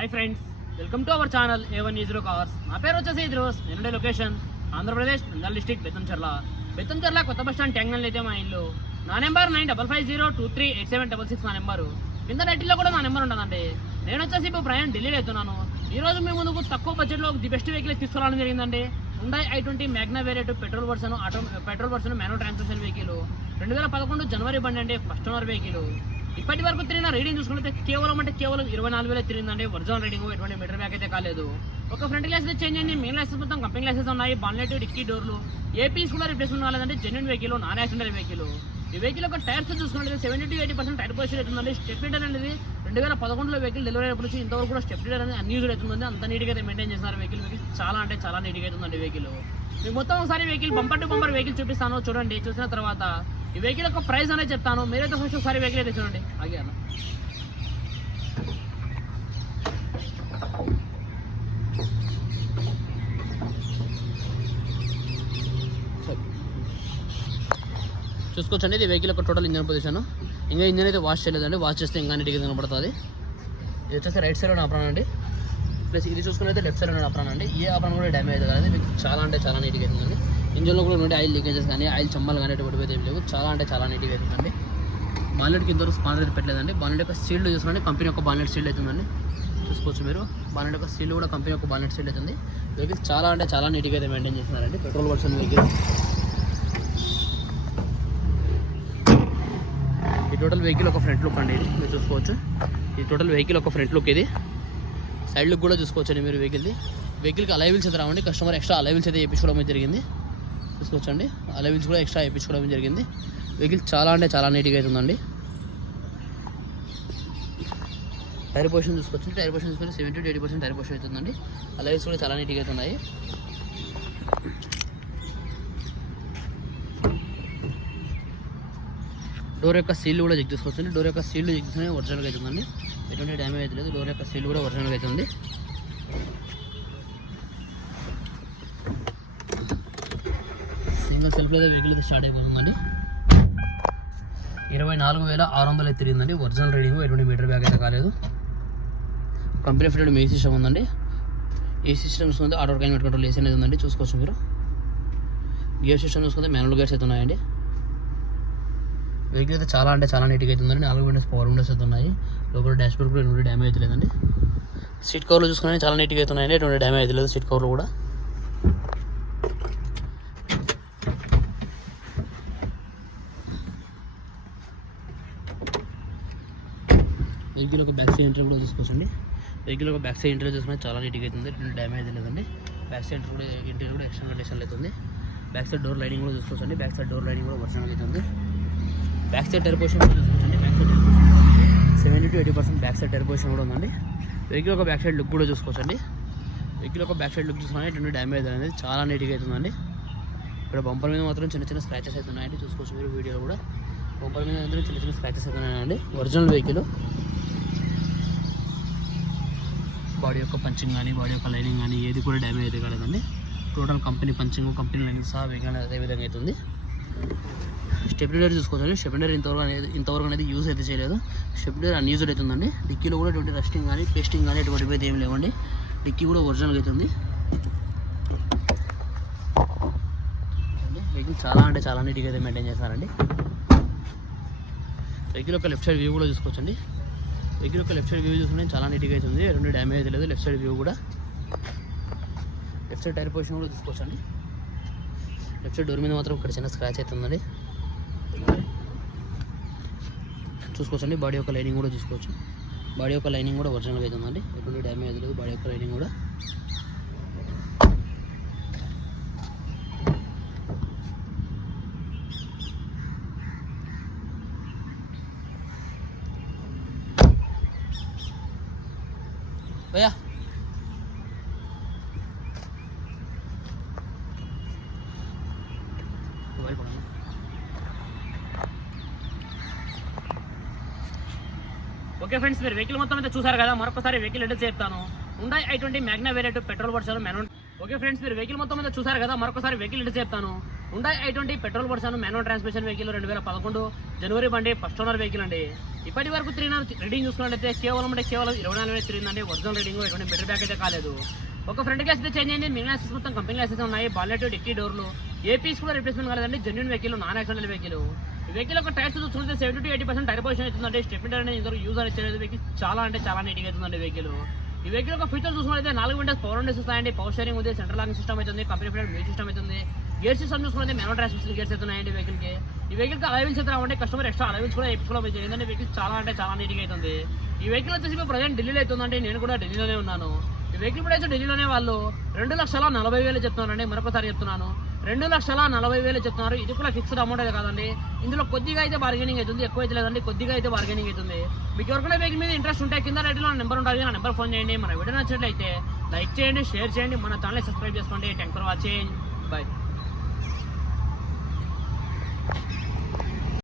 Hi friends welcome to our channel A one zero cars నా పేరు వచ్చేసి ఇద్రోస్ నేనుండే లొకేషన్ ఆంధ్రప్రదేశ్ నందల్ డిస్టిక్ బెత్తంచెర్ల. బెత్తంచెర్ల కొత్త బస్ స్టాండ్ ట్యాంగ్నల్ అయితే మా ఇల్లు. నా number nine double five zero two three eight seven double six నా నెంబరు కింద నెట్లో కూడా నా నెంబర్ ఉంటుందండి. నేను వచ్చేసి ఇప్పుడు ప్రయాణం ఢిల్లీలో వెళ్తున్నాను ఈరోజు మీ ముందుకు తక్కువ బడ్జెట్లో ది బెస్ట్ వెహికల్ తీసుకురావడం జరిగిందండి. Hyundai i twenty Magna variant petrol version auto petrol version manual transmission vehicle రెండు వేల పదకొండు జనవరి బండి అండి ఫస్ట్ ఓనర్ వెహికల్ ఇప్పటి వరకు తిరిగిన రీడింగ్ చూసుకుంటే కేవలం అంటే కేవలం ఇరవై నాలుగు వేలు తిరిగిందంటే ఒరిజినల్ రీడింగ్ ఎటువంటి మీటర్ బ్యాక్ అయితే కాలేదు. ఒక ఫ్రంట్ గ్లాస్ చేంజ్ అయింది. మెయిన్ గ్లాసెస్ మొత్తం కంపెనీ గ్లాసెస్ ఉన్నాయి. బాన్లెట్ డిక్కీ డోర్లు. ఏపీస్ కూడా replacement కాలేదంటే genuine vehicle non accidental vehicle ఈ వెహికల్ ఒక టైర్స్ చూసుకుంటే seventy to eighty percent tyre position అవుతుందండి స్టెప్ అనేది రెండు వేల పదకొండులో వెహికల్ డెలివరీ అయినప్పటి నుంచి ఇంతవరకు కూడా స్టెప్ డీలర్ అనేది అన్యూజ్డ్ అవుతుంది అంత నీట్గా అయితే మెయింటైన్ చేస్తున్నారు వెహికల్ వెహికల్ చాలా అంటే చాలా నీట్గా అవుతుందండి వెహికల్ మీకు మొత్తం ఒకసారి vehicle bumper to bumper vehicle చూపిస్తాను. చూడండి చూసిన తర్వాత ఈ వెహికల్ యొక్క ప్రైస్ అనేది చెప్తాను. మీరైతే ఫస్ట్ ఒకసారి వెహికల్ అయితే చూడండి. ఆగాను చూసుకోవచ్చండి ఇది వెహికల్ యొక్క టోటల్ ఇంజన్ పొజిషన్ ఇంకా ఇంజన్ అయితే వాష్ చేయలేదండి. వాష్ చేస్తే ఇంకా నీట్గా కనబడుతుంది ఇది వచ్చేసి రైట్ సైడ్ ఆపరాన్ అండి. ప్లస్ ఇది చూసుకున్నైతే లెఫ్ట్ సైడ్ ఆపరాన్ అండి. ఏ ఆపరాన్ కూడా డ్యామేజ్ కాదు మీకు చాలా అంటే చాలా నీట్గా అవుతుందండి ఇంజన్లో కూడా ఉండే ఆయిల్ లీకేజెస్ కానీ ఆయిల్ చమ్మలు కానీ అటువంటి ఏం లేవు. చాలా అంటే చాలా నీట్గా అవుతుందండి బాలెట్కి ఇంతవరకు స్పాన్సర్ పెట్టలేదండి. బాలెట్ యొక్క సీల్డ్ చూసుకోండి కంపెనీ యొక్క బాలెట్ సీల్డ్ అవుతుందండి చూసుకోవచ్చు మీరు. బాలెట్ యొక్క సీల్డ్ కూడా కంపెనీ యొక్క బాలెట్ సీల్డ్ అవుతుంది. వెహికల్ చాలా అంటే చాలా నీట్గా అయితే మెయింటైన్ చేస్తున్నారండి. Petrol version vehicle total vehicle ఒక ఫ్రంట్ లుక్ అండి ఇది. మీరు చూసుకోవచ్చు. ఈ టోటల్ వెహికల్ ఒక ఫ్రంట్ లుక్ ఇది. సైడ్ లుక్ కూడా చూసుకోవచ్చండి మీరు వెహికల్ది వెహికల్కి అలైవిల్స్ అయితే రావండి. కస్టమర్ ఎక్స్ట్రా అలైవిల్స్ అయితే వేయించుకోవడం జరిగింది. చూసుకోవచ్చండి. అలైవిల్స్ కూడా ఎక్స్ట్రా వేయించుకోవడం జరిగింది. వెహికల్ చాలా అంటే చాలా నీట్గా అవుతుందండి టైర్ పొజిషన్ చూసుకోవచ్చు టైర్ పొజిషన్ చూసుకుంటే seventy to eighty percent tyre position అవుతుందండి అలైవిల్స్ కూడా చాలా నీట్గా అవుతున్నాయి డోర్ యొక్క సీల్ కూడా చెక్ చేసుకోవచ్చు డోర్ యొక్క సీల్ చెక్ చేసుకుని ఒరిజినల్గా అవుతుందండి ఎటువంటి డ్యామేజ్ అయితే లేదు. డోర్ యొక్క సీల్ కూడా ఒరిజినల్గా అవుతుంది సింగిల్ సెల్ఫ్లో వెహికల్ అయితే స్టార్ట్ అయిపోతుందండి. ఇరవై నాలుగు వేల ఆరు వందలు అయితే తిరిగిందండి. ఒరిజినల్ రీడింగ్ ఎటువంటి మీటర్ బ్యాగ్ అయితే కాలేదు. కంపెనీ ఫిటెడ్ ఏ సిస్టమ్ ఉందండి. ఏ సిస్టమ్స్ ఉంది ఆటో క్లైమేట్ కంట్రోల్ ఏసీ అనేది ఉందండి. చూసుకోవచ్చు మీరు. గేర్ సిస్టమ్ చూసుకుంటే మాన్యువల్ గేర్స్ అయితే ఉన్నాయండి. వెహికల్ అయితే చాలా అంటే చాలా నీట్గా అవుతుందండి నాలుగు విండోస్ పవర్ విండోస్ అయితే ఉన్నాయి. లోపల డాష్ బోర్డ్ కూడా ఎటువంటి డ్యామేజ్ అయితే లేదండి. సీట్ కవర్లు చూసుకుని చాలా నీట్గా అవుతున్నాయండి ఎటువంటి డ్యామేజ్ అయితే లేదు సీట్ కవర్లు కూడా. వెహికల్ ఒక బ్యాక్ సైడ్ ఇంటర్ కూడా చూసుకోవచ్చండి వెహికల్ ఒక బ్యాక్ సైడ్ ఎంట్రీ చూసుకుని చాలా నీట్గా అవుతుంది ఎటువంటి డ్యామేజ్ లేదండి. బ్యాక్ సైడ్ కూడా ఇంటీరియర్ కూడా ఎక్స్టర్నల్ కండిషన్ అవుతుంది బ్యాక్ సైడ్ డోర్ లైనింగ్ కూడా చూసుకోవచ్చండి. బ్యాక్ సైడ్ డోర్ లైనింగ్ కూడా ఒరిజినల్ అవుతుంది బ్యాక్ సైడ్ టైర్ పొజిషన్ కూడా చూసుకోవచ్చండి back side seventy to eighty percent back side tyre position కూడా ఉందండి. వెహికల్ ఒక బ్యాక్ సైడ్ లుక్ కూడా చూసుకోవచ్చండి. వెహికల్ ఒక బ్యాక్ సైడ్ లుక్ చూసుకుని ఎటువంటి డ్యామేజ్ అనేది చాలా నీట్గా అవుతుందండి. ఇక్కడ బంపర్ మీద మాత్రం చిన్న చిన్న స్క్రాచెస్ అయితే చూసుకోవచ్చు మీరు వీడియోలో కూడా. బంపర్ మీద మాత్రం చిన్న చిన్న స్క్రాచెస్ అయితే ఒరిజినల్ వెహికల్ బాడీ యొక్క పంచింగ్ కానీ బాడీ యొక్క లైనింగ్ కానీ ఏది కూడా డ్యామేజ్ అయితే కాలేదండి. Total company painting company lining సహా వెహికల్ అదే విధంగా అవుతుంది. స్టెబిలైజర్ చూసుకోవచ్చు. స్టెబిలైజర్ ఇంతవరకు అనేది ఇంతవరకు అనేది యూజ్ అయితే చేయలేదు. స్టెబిలైజర్ అన్యూజ్డ్ అవుతుందండి డిక్కీలో కూడా ఎటువంటి రస్టింగ్ కానీ పేస్టింగ్ కానీ ఎటువంటివి అయితే ఏం లేవండి. డిక్కీ కూడా ఒరిజినల్గా అవుతుంది వెహికల్ చాలా అంటే చాలా నీట్గా అయితే మెయింటైన్ చేస్తారండి వెహికల్ యొక్క లెఫ్ట్ సైడ్ వ్యూ కూడా చూసుకోవచ్చండి. వెహికల్ యొక్క లెఫ్ట్ సైడ్ వ్యూ చూసుకుంటే చాలా నీట్గా అవుతుంది రెండు డ్యామేజ్ లేదు లెఫ్ట్ సైడ్ వ్యూ కూడా. లెఫ్ట్ సైడ్ టైర్ పొజిషన్ కూడా చూసుకోవచ్చండి. లెఫ్ట్ సైడ్ డోర్ మీద మాత్రం ఇక్కడ చిన్న స్క్రాచ్ అవుతుందండి చూసుకోవచ్చండి బాడీ యొక్క లైనింగ్ కూడా చూసుకోవచ్చు. బాడీ యొక్క లైనింగ్ కూడా ఒరిజినల్గా అవుతుందండి ఎటువంటి డ్యామేజ్ లేదు. బాడీ యొక్క లైనింగ్ కూడా. భయ్యా. మొబైల్ పడండి ఓకే ఫ్రెండ్స్ మీరు వెహికల్ మొత్తం అయితే చూసారు కదా మరొకసారి వెహికల్ అడ్రస్ చెప్తాను. Hyundai i twenty Magna variant petrol version manual okay friends మీరు వెహికల్ మొత్తం అయితే చూసారు కదా మరొకసారి వెహికల్ ఇంటి చెప్తాను. Hyundai ఐటువంటి twenty petrol version manual transmission vehicle రెండు వేల పదకొండు జనవరి బండి ఫస్ట్ ఓనర్ వెహికల్ అండి. ఇప్పటి వరకు తిరిగిన రీడింగ్ చూసుకున్నట్లయితే కేవలం అంటే కేవలం ఇరవై నాలుగు వేలు తిరిగిందండి ఒరిజినల్ రీడింగ్ ఎటువంటి మీటర్ బ్యాక్ అయితే కాలేదు. ఒక ఫ్రంట్ గ్లాస్ అయితే చేంజ్ అయింది మిగిలిన గ్లాసెస్ మొత్తం కంపెనీ గ్లాసెస్ ఉన్నాయి బాలెట్ డిక్కీ డోర్లు ఏపీస్ కూడా రిప్లేస్మెంట్ కాలేదండి genuine vehicle non accidental vehicle vehicle ఒక టైర్స్ చూస్తుంటే seventy to eighty percent tyre position అవుతుందండి. స్టెప్ అనేది ఇంతవరకు యూజ్ అనేది వెహికల్ చాలా అంటే చాలా నీట్గా అవుతుందండి వెహికల్. ఈ వెహికల్ ఒక ఫీచర్ చూసుకుంటే నాలుగు విండోస్ పవర్ విండోస్ వస్తాయండి. పవర్ షేరింగ్ ఉంది సెంట్రల్ లాకింగ్ సిస్టమ్ అవుతుంది కంపెనీ ఫిటెడ్ మ్యూజిక్ సిస్టమ్ అవుతుంది. గేర్ సిస్టమ్ చూసుకుంటే మెనో ట్రాన్స్మిషన్ గేర్స్ అవుతున్నాయండి వెహికల్కి. ఈ వెహికల్కి అలవెన్స్ అయితే కస్టమర్ ఎక్స్ట్రా అలవెన్స్ కూడా ఎప్పుకోవడం జరిగిందండి వెహికల్ చాలా అంటే చాలా నీట్గా అవుతుంది. ఈ వెహికల్ వచ్చేసి ఇప్పుడు ప్రజెంట్ ఢిల్లీలో అవుతుందండి. నేను కూడా ఢిల్లీలోనే ఉన్నాను. ఈ వెహికల్ ప్రైస్ ఢిల్లీలోనే వాళ్ళు రెండు లక్షల నలభై వేలు చెప్తున్నానండి మరొకసారి చెప్తున్నాను. రెండు లక్షల నలభై వేలు చెప్తున్నారు. ఇది కూడా ఫిక్స్డ్ అమౌంట్ అయితే కాదండి. ఇందులో కొద్దిగా అయితే బార్గెనింగ్ అవుతుంది ఎక్కువ అయితే లేదండి. కొద్దిగా అయితే బార్గెనింగ్ అవుతుంది మీకు ఎవరికైనా వెహికల్ మీద ఇంట్రెస్ట్ ఉంటే కింద రేట్లో నెంబర్ ఉంటుంది నా నెంబర్ ఫోన్ చేయండి. మన వీడియో నచ్చినట్లయితే లైక్ చేయండి షేర్ చేయండి. మన ఛానల్ సబ్స్క్రైబ్ చేసుకోండి. Thank for watching bye